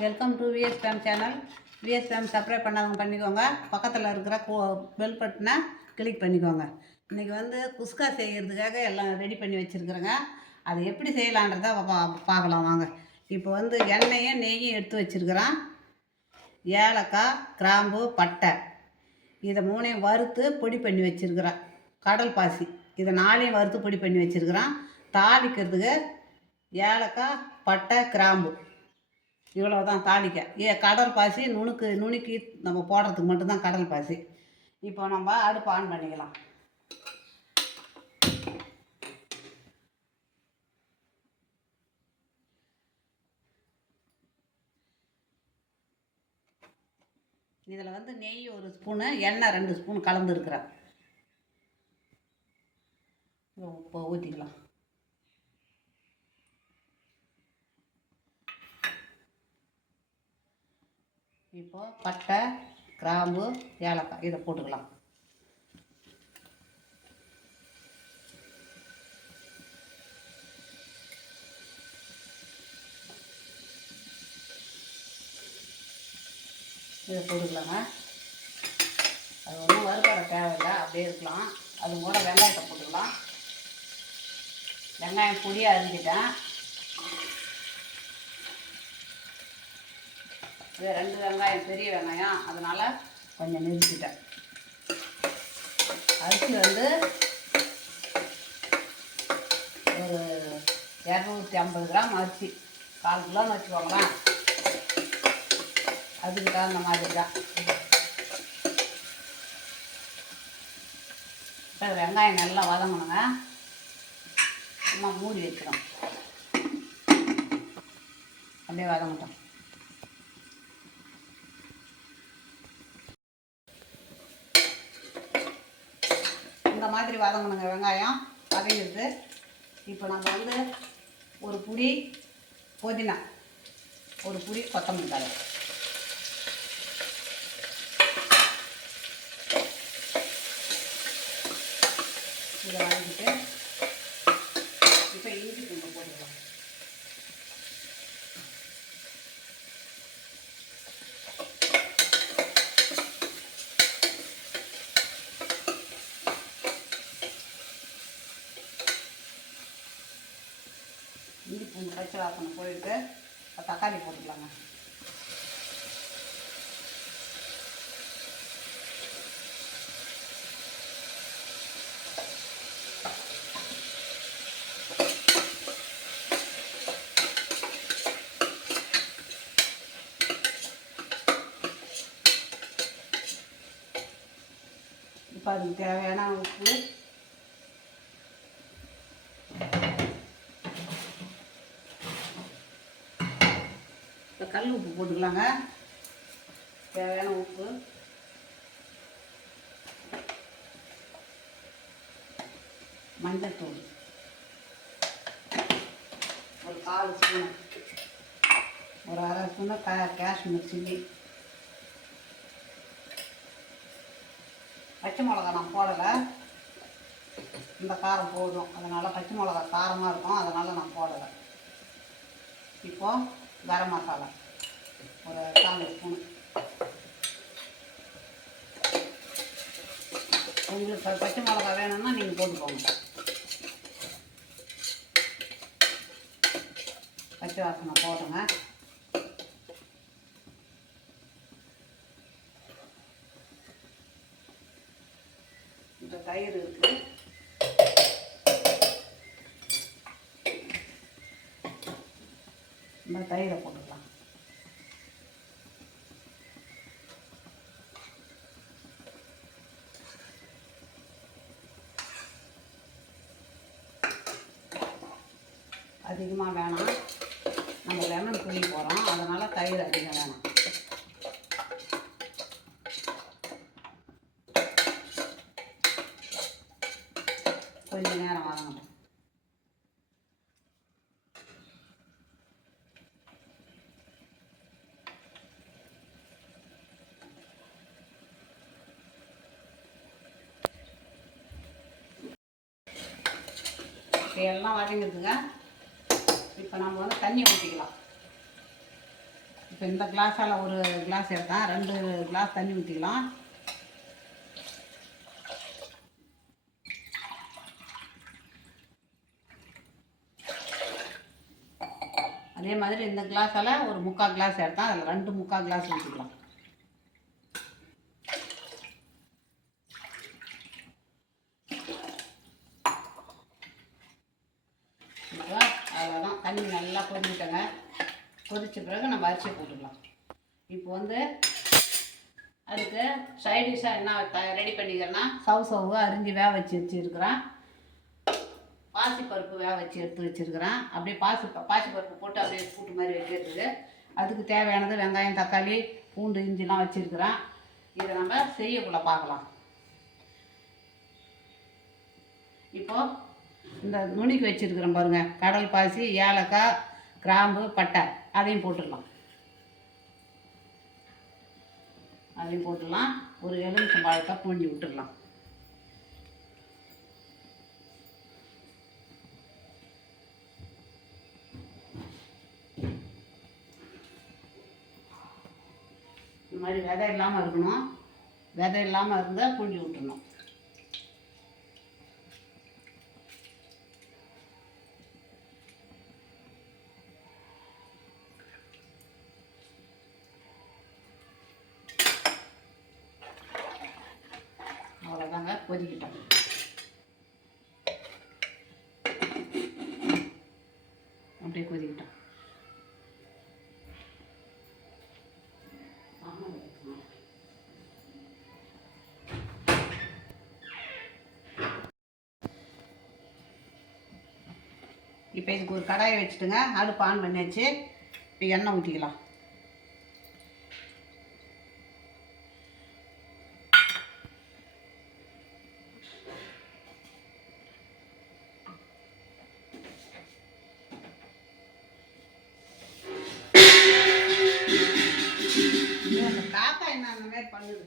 Welcome to VS fame channel. VS fame subscribe பண்ணாதவங்க பண்ணிக்கோங்க. பக்கத்தில் இருக்கிற பெல் பட்டனை கிளிக் பண்ணிக்கோங்க. இன்றைக்கி குஸ்கா செய்கிறதுக்காக எல்லாம் ரெடி பண்ணி வச்சுருக்குறேங்க. அது எப்படி செய்யலான்றதை பார்க்கலாம் வாங்க. இப்போ எண்ணெயும் நெய்யும் எடுத்து வச்சுருக்கிறேன். ஏலக்காய், கிராம்பு, பட்டை இதை மூணையும் வறுத்து பொடி பண்ணி வச்சுருக்கிறேன். கடல் பாசி இதை நாளையும் வறுத்து பொடி பண்ணி வச்சுருக்கிறேன். தாளிக்கிறதுக்கு ஏலக்காய், பட்டை, கிராம்பு இவ்வளோ தான் தாளிக்க. கடல் பாசி நுணுக்கி நம்ம போடுறதுக்கு மட்டும்தான் கடல் பாசி. இப்போ நம்ம அடுப்பு ஆன் பண்ணிக்கலாம். இதில் நெய் 1 ஸ்பூனு, எண்ணெய் 2 ஸ்பூன் கலந்துருக்குறேன். இப்போ ஊற்றிக்கலாம். இப்போ பட்டை, கிராம்பு, ஏலக்காய் இதை போட்டுக்கலாம். இதை போட்டுக்கலாங்க. அது ஒன்றும் வறுபட தேவையில்லை, அப்படியே இருக்கலாம். அது கூட வெங்காயத்தை போட்டுக்கலாம். வெங்காயம் பொடியாக அரிஞ்சிட்டேன். இது 2 வெங்காயம், பெரிய வெங்காயம், அதனால் கொஞ்சம் நிறுத்திட்டேன். அரிசி ஒரு 250 கிராம் அரிசி, 1/4 கிலோன்னு வச்சுக்கோங்களேன். அதுக்கு தகுந்த மாதிரி தான். இப்போ வெங்காயம் நல்லா வதங்கணுங்க. சும்மா மூடி வைக்கணும், அப்படியே வதங்கட்டும். இந்த மாதிரி வதங்கணுங்க. வெங்காயம் வதங்கிடுது. இப்போ நம்ம ஒரு புடி புதினா, ஒரு புடி கொத்தமல்லி தழை, இதை வதக்கிட்டு இப்போ இஞ்சி பூண்டு போட்டுக்கலாம். இஞ்சி பூண்டு பச்சை வாசனை போயிட்டு தக்காளி போட்டுக்கலாங்க. இப்போ அதுக்கு தேவையான உப்பு, கல் உப்பு போட்டுக்கலாங்க. தேவையான உப்பு, மஞ்சள் தூள் ஒரு 1/4 ஸ்பூன், ஒரு 1/2 ஸ்பூன் காஷ்மீர் சில்லி, பச்சை மிளகா நான் போடலை. இந்த காரம் போதும், அதனால் பச்சை மிளகா காரமாக இருக்கும், அதனால் நான் போடலை. இப்போது கரம் மசாலா ஒரு 4 ஸ்பூன். உங்களுக்கு பச்சை மிளகா வேணும்னா நீங்கள் போட்டுக்கோங்க. பச்சை வாசனை போடுங்க. இந்த தயிர் இருக்குது, இந்த தயிரை போட்டுக்கலாம். அதிகமாக வேணாம், நம்ம லெமன் புளி போகிறோம், அதனால் தயிர் அதிகம் வேணாம். கொஞ்சம் நேரம் வதங்கட்டும். இப்போ எல்லாம் வதங்கிடுதுங்க. இப்போ நம்ம தண்ணி ஊற்றிக்கலாம். இப்போ இந்த கிளாஸால் ஒரு கிளாஸ் எடுத்தால் 2 கிளாஸ் தண்ணி ஊற்றிக்கலாம். அதே மாதிரி இந்த கிளாஸால் ஒரு 3/4 கிளாஸ் எடுத்தால் அதில் 2 3/4 கிளாஸ் ஊற்றிக்கலாம். அவ்வளோதான். தண்ணி நல்லா கொதிக்கிட்டங்க. கொதித்த பிறகு நம்ம அரிசியை போட்டுக்கலாம். இப்போ வந்து அதுக்கு சைடிஷாக என்ன ரெடி பண்ணிக்கிறேன்னா, சவு அரிஞ்சு வேக வச்சுருக்கிறேன். பாசிப்பருப்பு வேக வச்சு எடுத்து வச்சுருக்கிறேன். அப்படியே பாசிப்பருப்பு போட்டு அப்படியே கூட்டு மாதிரி வைக்கிறதுக்கு அதுக்கு தேவையானது வெங்காயம், தக்காளி, பூண்டு, இஞ்சிலாம் வச்சுருக்கிறேன். இதை நம்ம செய்யக்குள்ள பார்க்கலாம். இப்போது இந்த நுனிக்கு வச்சுருக்கிறேன் பாருங்கள், கடல் பாசி, ஏலக்காய், கிராம்பு, பட்டை, அதையும் போட்டுடலாம். ஒரு எலுமிச்சம்பழத்தை பூண்டி விட்டுடலாம். இந்த மாதிரி விதை இல்லாமல் இருக்கணும். விதை இல்லாமல் இருந்தால் பூண்டி விட்டுடணும். அவ்வளோதாங்க, கொதிக்கிட்டோம். அப்படியே கொதிக்கிட்டோம். இப்போ இதுக்கு ஒரு கடாயை வச்சுட்டுங்க, அடுப்பு ஆன் பண்ணியாச்சு. இப்போ எண்ணெய் ஊற்றிக்கலாம். காக்கா என்ன அந்த மாதிரி பண்ணுது.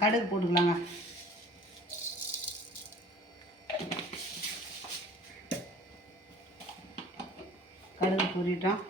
கடுகு போட்டுக்கலாங்க. கடுகு பொரிட்டோம்.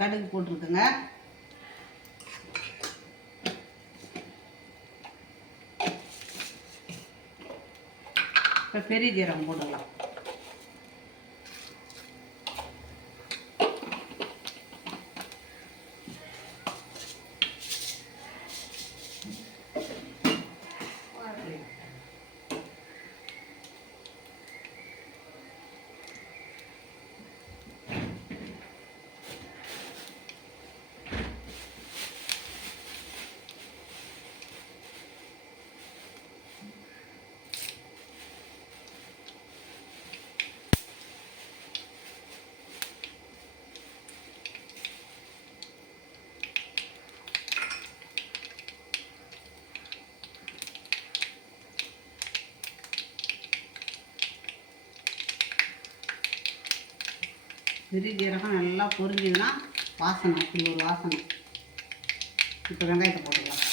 கடுகு போட்டிருக்குங்க. இப்போ பெரிய ஜீரகம் போட்டுக்கலாம். பெரிய ஜீரகம் நல்லா பொரிஞ்சுதுன்னா வாசனை, இப்படி ஒரு வாசனை. இப்போ வெங்காயத்தை போட்டுக்கலாம்.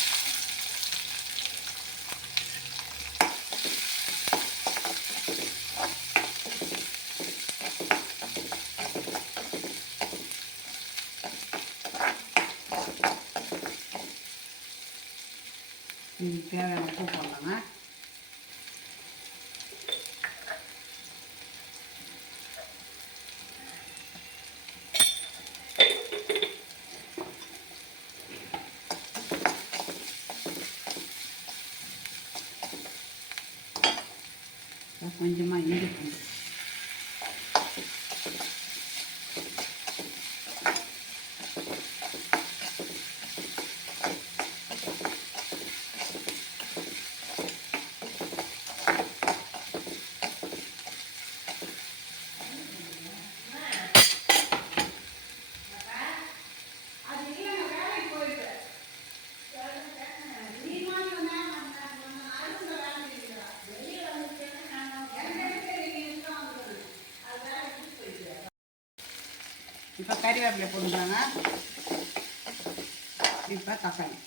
இதுக்கு தேவையான உப்பு போடலாங்க. கொஞ்சமாக இஞ்சி பூண்டு, இப்போ கறிவேப்பிலை போட்டுக்கலாங்க. இப்போ தக்காளி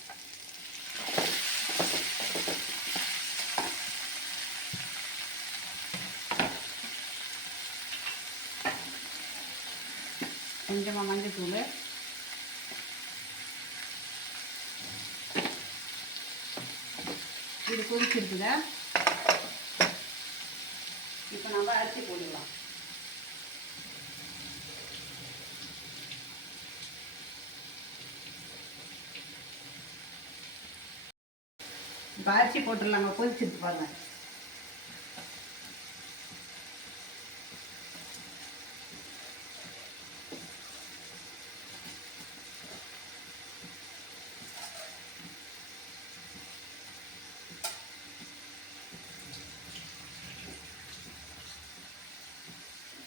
கொஞ்சமாக மஞ்சள்தூள், இது கொதிச்சிருக்குங்க. இப்போ நம்ம அரிசி போட்டுக்கலாம். இப்போ அரிசி போட்டுடலாங்க. கொதிச்சிருக்கு பாருங்க.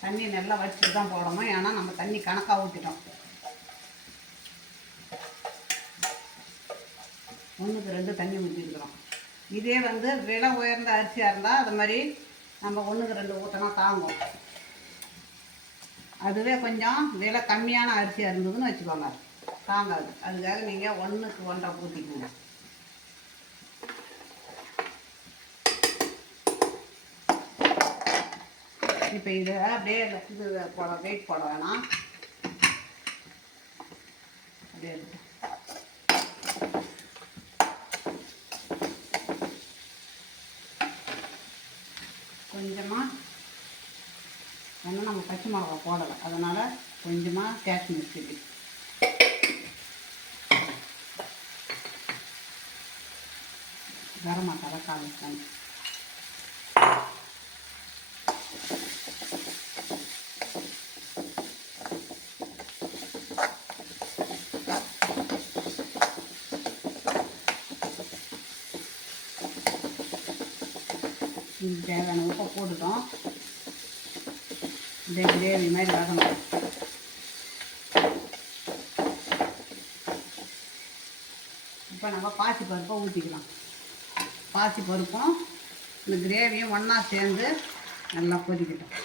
தண்ணி நல்லா வச்சுட்டு தான் போடணும். ஏன்னா நம்ம தண்ணி கணக்காக ஊற்றிட்டோம். 1க்கு 2 தண்ணி ஊற்றிருக்கிறோம். இதே வந்து விலை உயர்ந்த அரிசியாக இருந்தால் அது மாதிரி நம்ம 1க்கு 2 ஊற்றினா தாங்கும். அதுவே கொஞ்சம் விலை கம்மியான அரிசியாக இருந்ததுன்னு வச்சுக்கோங்க, தாங்காது. அதுக்காக நீங்கள் 1க்கு 1.5 ஊற்றிக்கோங்க. இப்போ இதை அப்படியே இது வெயிட் போட வேணாம். அப்படியே இருக்கு. கொஞ்சமாக நம்ம பச்சை மிளகா போடலை, அதனால் கொஞ்சமாக காஷ்மீர் சில்லி, கரம் மசாலா காலிஸ்தான். இது தேவையான உப்பை போட்டுட்டோம். இதே கிரேவி மாதிரி வரணும். இப்போ நம்ம பாசி பருப்பை ஊற்றிக்கலாம். பாசி பருப்பும் இந்த கிரேவியும் ஒன்றா சேர்ந்து நல்லா கொதிக்கட்டும்.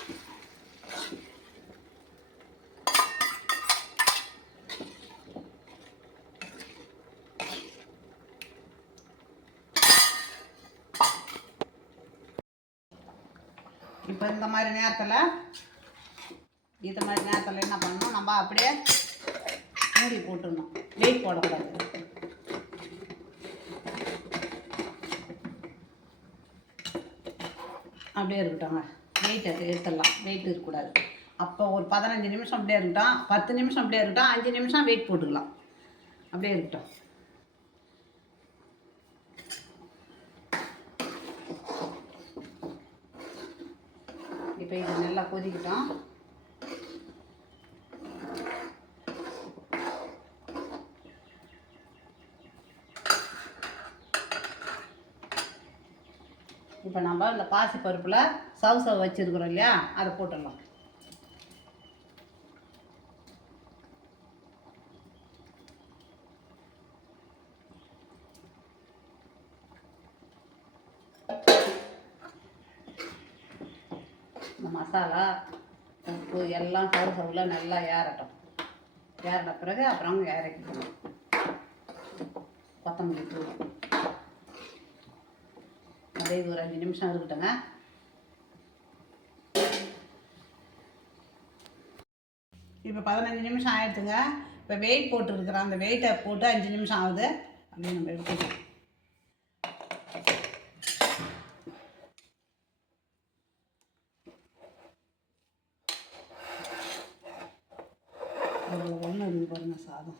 இப்போ இந்த மாதிரி நேரத்தில் என்ன பண்ணணும், நம்ம அப்படியே மூடி போட்டுடணும். வெயிட் போடக்கூடாது. அப்படியே இருக்கட்டும்ங்க. வெயிட் எடுத்துடலாம். வெயிட் இருக்கக்கூடாது. அப்போ ஒரு 15 நிமிஷம் அப்படியே இருக்கட்டும், 10 நிமிஷம் அப்படியே இருக்கட்டும், 5 நிமிஷம் வெயிட் போட்டுக்கலாம். அப்படியே இருக்கட்டும். இப்போ இது நல்லா கொதிக்கட்டும். இப்போ நம்ம இந்த பாசி பருப்பில் சவு வச்சுருக்குறோம் இல்லையா, அதை போட்டுடலாம். இந்த மசாலா உப்பு எல்லாம் சவுவில் நல்லா ஏறட்டும். ஏறின பிறகு அப்புறம் இறக்கிக்கணும். கொத்தமல்லி தூள் அதே ஒரு 5 நிமிஷம் இருக்கட்டுங்க. இப்போ 15 நிமிஷம் ஆயிடுச்சுங்க. இப்போ வெயிட் போட்டுருக்குறோம். அந்த வெயிட்டை போட்டு 5 நிமிஷம் ஆகுது. அப்படியே நம்ம எடுத்துக்கலாம். ஒன்று இருக்குது பாருங்க சாதம்.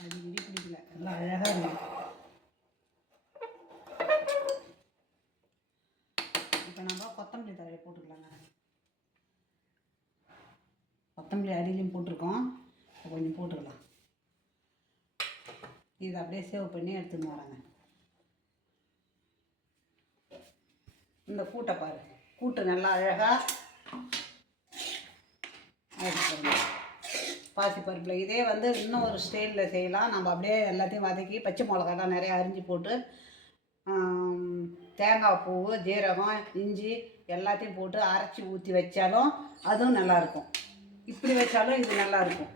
அது பிடிக்கல, எல்லாம் அழகாக இருக்குது. இப்போ நம்ம கொத்தமல்லி தழையை போட்டுக்கலாங்க. கொத்தமல்லி அடியிலையும் போட்டிருக்கோம், கொஞ்சம் போட்டுக்கலாம். இதை அப்படியே சேவ் பண்ணி எடுத்துன்னு வராங்க. இந்த கூட்டை பாரு, கூட்டு நல்லா அழகாக ஆயிடுச்சு. பாசி பருப்பில் இதே வந்து இன்னும் ஒரு ஸ்டைலில் செய்யலாம். நம்ம அப்படியே எல்லாத்தையும் வதக்கி பச்சை மிளகாலாம் நிறையா அரிஞ்சு போட்டு தேங்காய் பூ, ஜீரகம், இஞ்சி எல்லாத்தையும் போட்டு அரைச்சி ஊற்றி வச்சாலும் அதுவும் நல்லாயிருக்கும். இப்படி வச்சாலும் இது நல்லாயிருக்கும்.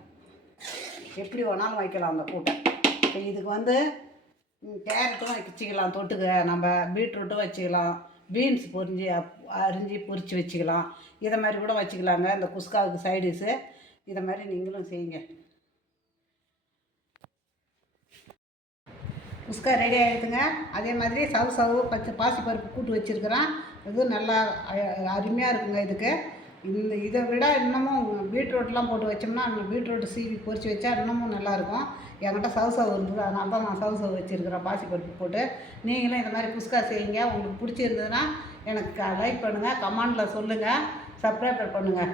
எப்படி வேணாலும் வைக்கலாம் அந்த கூட்டை. இப்போ இதுக்கு வந்து கேரட்டும் வச்சுக்கலாம் தொட்டுக்க, நம்ம பீட்ரூட்டும் வச்சுக்கலாம், பீன்ஸ் அரிஞ்சு பொரித்து வச்சுக்கலாம். இதை மாதிரி கூட வச்சுக்கலாங்க இந்த குஸ்காவுக்கு சைடிஷு. இதை மாதிரி நீங்களும் செய்யுங்க. குஸ்கா ரெடி ஆகிடுதுங்க. அதே மாதிரி சவு பாசிப்பருப்பு கூட்டு வச்சுருக்கிறேன். இதுவும் நல்லா அருமையாக இருக்குங்க. இதுக்கு இதை விட இன்னமும் பீட்ரூட்லாம் போட்டு வச்சோம்னா பீட்ரூட் சீவி பொரித்து வச்சா இன்னமும் நல்லாயிருக்கும். என்கிட்ட சவு இருந்தது, அதனால தான் நான் சவு வச்சுருக்கிறேன் பாசிப்பருப்பு போட்டு. நீங்களும் இந்த மாதிரி குஸ்கா செய்யுங்க. உங்களுக்கு பிடிச்சிருந்ததுன்னா எனக்கு லைக் பண்ணுங்கள், கமெண்டில் சொல்லுங்கள், சப்ஸ்கிரைப் பண்ணுங்கள்.